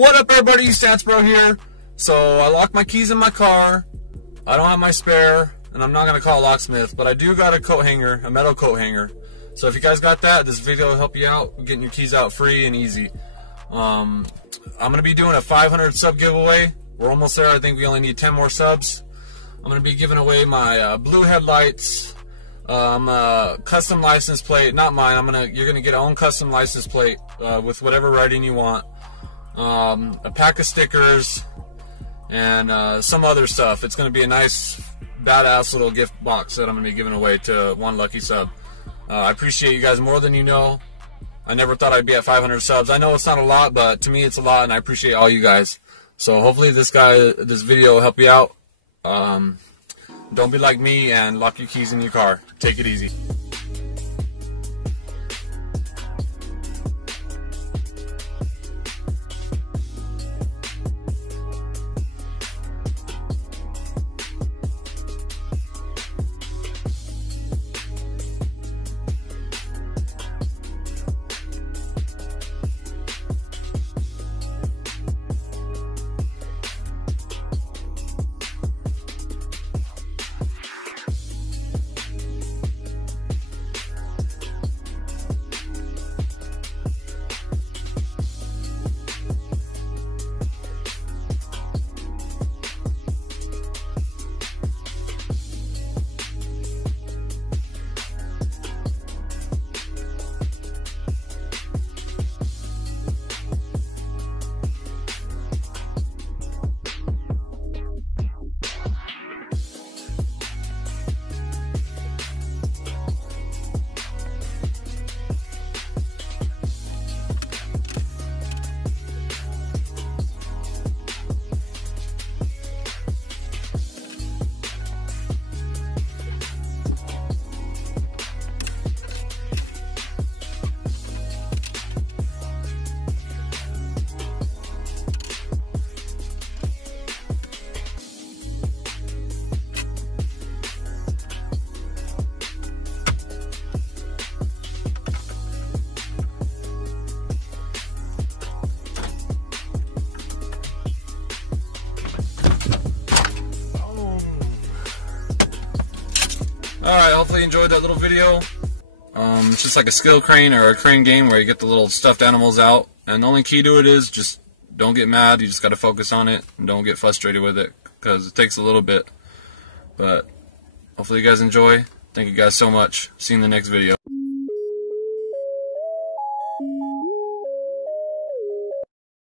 What up, everybody? YouStanceBro here. So I locked my keys in my car. I don't have my spare, and I'm not gonna call a locksmith, but I do got a coat hanger, a metal coat hanger. So if you guys got that, this video will help you out getting your keys out free and easy. I'm gonna be doing a 500 sub giveaway. We're almost there. I think we only need 10 more subs. I'm gonna be giving away my blue headlights, custom license plate, not mine. You're gonna get your own custom license plate with whatever writing you want. A pack of stickers and some other stuff. It's gonna be a nice, badass little gift box that I'm gonna be giving away to one lucky sub. I appreciate you guys more than you know. I never thought I'd be at 500 subs. I know it's not a lot, but to me it's a lot, and I appreciate all you guys. So hopefully this video will help you out. Don't be like me and lock your keys in your car. Take it easy. Alright, hopefully you enjoyed that little video. It's just like a skill crane or a crane game where you get the little stuffed animals out. And the only key to it is just don't get mad. You just got to focus on it and don't get frustrated with it because it takes a little bit. But hopefully you guys enjoy. Thank you guys so much. See you in the next video.